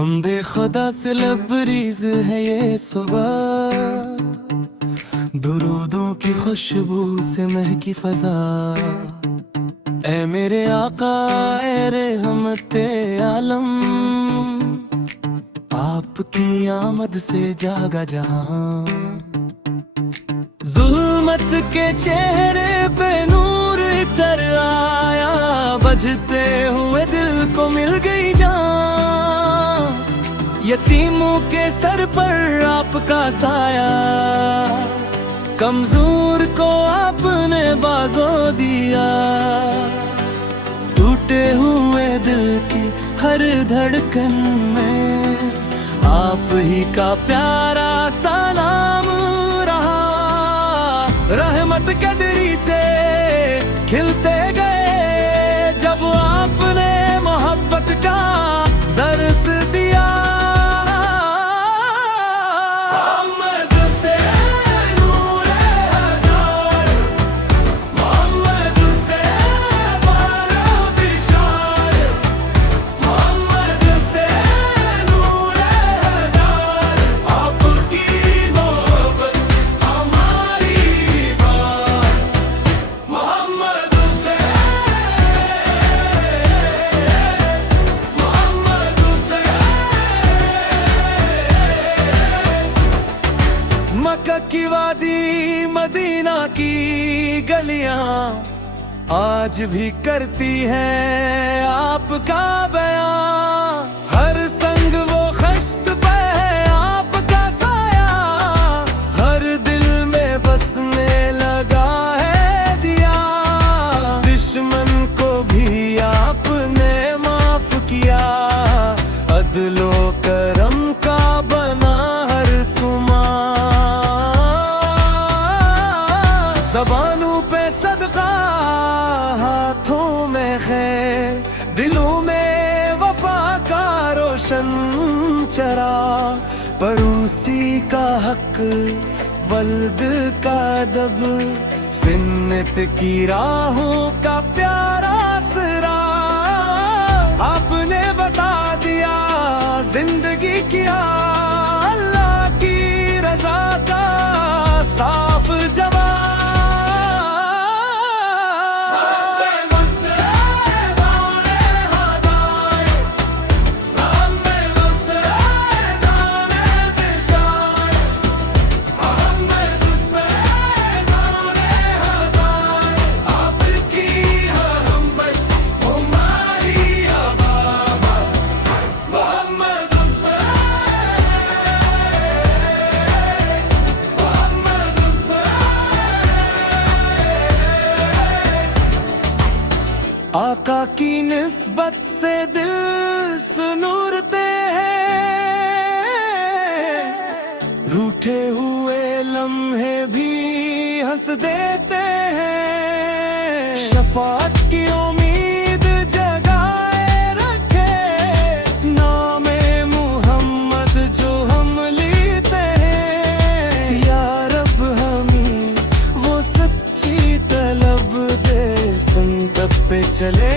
हमदे खुदा से लबरीज है ये सुबह, दुरूदों की खुशबू से महकी फजा। ऐ मेरे आका ऐ रहमते आलम, आपकी आमद से जागा जहां। जुल्मत के चेहरे पे नूर इतर आया, बजते हुए दिल को मिल गई जान। यतीमों के सर पर आपका साया, कमजोर को आपने बाजो दिया। टूटे हुए दिल की हर धड़कन में आप ही का प्यारा सा नाम रहा। रहमत के दरीचे खिलते गए जब आपने मोहब्बत का दर्स दिया। मक्का की वादी मदीना की गलियां आज भी करती हैं आपका बयां। हर संग वो खश्त पे है आपका साया, हर दिल में बसने लगा है दिया। दुश्मन को भी आपने माफ किया, अदलो करम का बना हर सुमा। ज़बानों पे सदका, हाथों में खैर, दिलों में वफा का रोशन चरा। पड़ोसी का हक, वल्द का दब, सिन्नत की राहों का प्यारा सरा। आपने बता दिया जिंदगी क्या, अल्लाह की रजा का साफ जवाब। आका की निस्बत से दिल सुनूरते हैं, रूठे हुए लम्हे भी हंस देते हैं। शफाअत की उम्मीद जगाए रखे, नामे मुहम्मद जो हम लेते हैं। या रब हमें वो सच्ची तलब दे, संकट पे चले